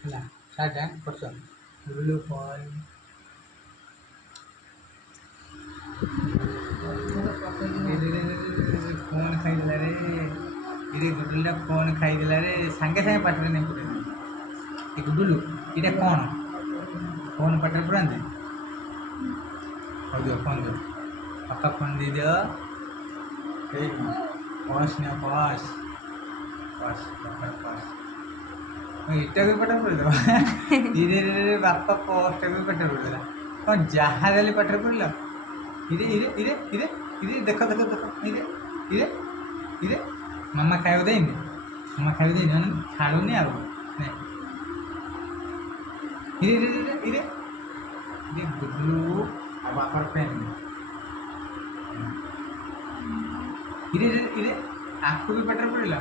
ହେଲା ଷ୍ଟାର୍ଟ କରୁଛ ଗୁଡୁଲୁ ଫୋନ୍ ଫୋନ୍ ଖାଇଦେଲା ରେ ଇରେ ଗୁଡୁଲୁଟା ଫୋନ୍ ଖାଇଦେଲା ରେ ସାଙ୍ଗେ ସାଙ୍ଗେ ପାଟିରେ ନେଇ ପୁରେଇ ଏ ଗୁଡୁଲୁ ଏଇଟା କ'ଣ ଫୋନ୍ ପାଟିରେ ପୁରାନ୍ତି ହଉ ଦିଅ ଫୋନ୍ ଦିଅ ବାପା ଫୋନ୍ ଦେଇଦିଅ ହେଇକି ପସ୍ ନିଅ ପସ୍ ପସ୍ ବାପା ପସ୍ ଏଇଟାକୁ ପାଟିରେ ପୁରେଇଦେବ ଧୀରେ ଧୀରେ ବାପା ପସ୍ଟାକୁ ପାଟିରେ ପୁରେଇଦେଲା କ'ଣ ଯାହା ଦେଲେ ପାଟିରେ ପୁରିଲ ଇରେ ଇରେ ଇରେ ଇରେ ଇରେ ଦେଖ ଦେଖ ଦେଖ ଇରେ ଇରେ ଇରେ ମାମା ଖାଇବାକୁ ଦେଇନି ମାମା ଖାଇବାକୁ ଦେଇନି ମାନେ ଛାଡ଼ୁନି ଆଉ ନାଇଁ ଇରେ ଇରେ ଇରେ ଇରେ ଇରେ ଗୁଡୁଲୁ ଆଉ ବାପାର ପେନ୍ ଇରେ ଇରେ ଇରେ ଆକୁ ବି ପାଟିରେ ପୁରେଇଲ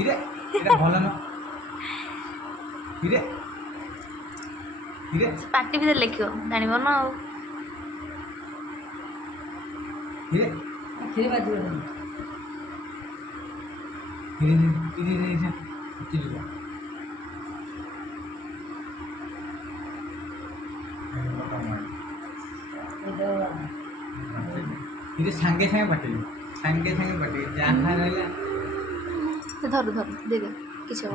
ଇରେ ଏଇଟା ଭଲ ନୁହଁ ଇରେ ଇରେ ପାଟି ଭିତରେ ଲେଖିବ ଜାଣିବ ନା ଆଉ ଇରେ କ୍ଷୀର ବାଜିବନି ଇରେ ଇରେ ଇରେ ଇରେ ଉଠିଯିବ ଇରେ ସାଙ୍ଗେ ସାଙ୍ଗେ ପାଟିବି ଯାହା ରହିଲା ସେ ଧରୁ ଧରୁ ଦେଇଦେ କିଛି ହବ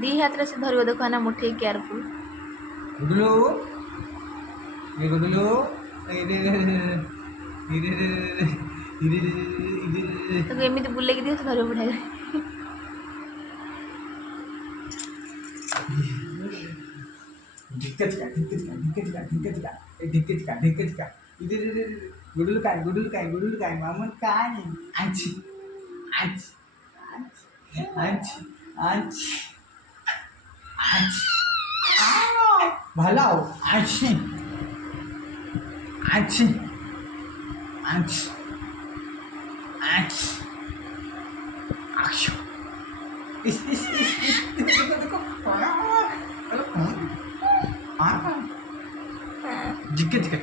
ଦି ହାତରେ ସେ ଧରିବ ଦେଖ ନା ମୁଠେଇ କେୟାରଫୁଲ ଗୁଡୁଲୁ ଏ ଗୁଡୁଲୁ ଇରେ ଇରେ ଇରେ ଇରେ ଇରେ ଇରେ ତାକୁ ଏମିତି ବୁଲେଇକି ଦିଅ ସେ ଧରିବ ବଢ଼ିଆ ढिक्के चिका ए ढिक्के चिका इधर गुडुलु काय मामन काय आंची आंची आंची आंची आंची भला हो आंची आंची आंची आंची आक्षु इस देखो जिक्के चिका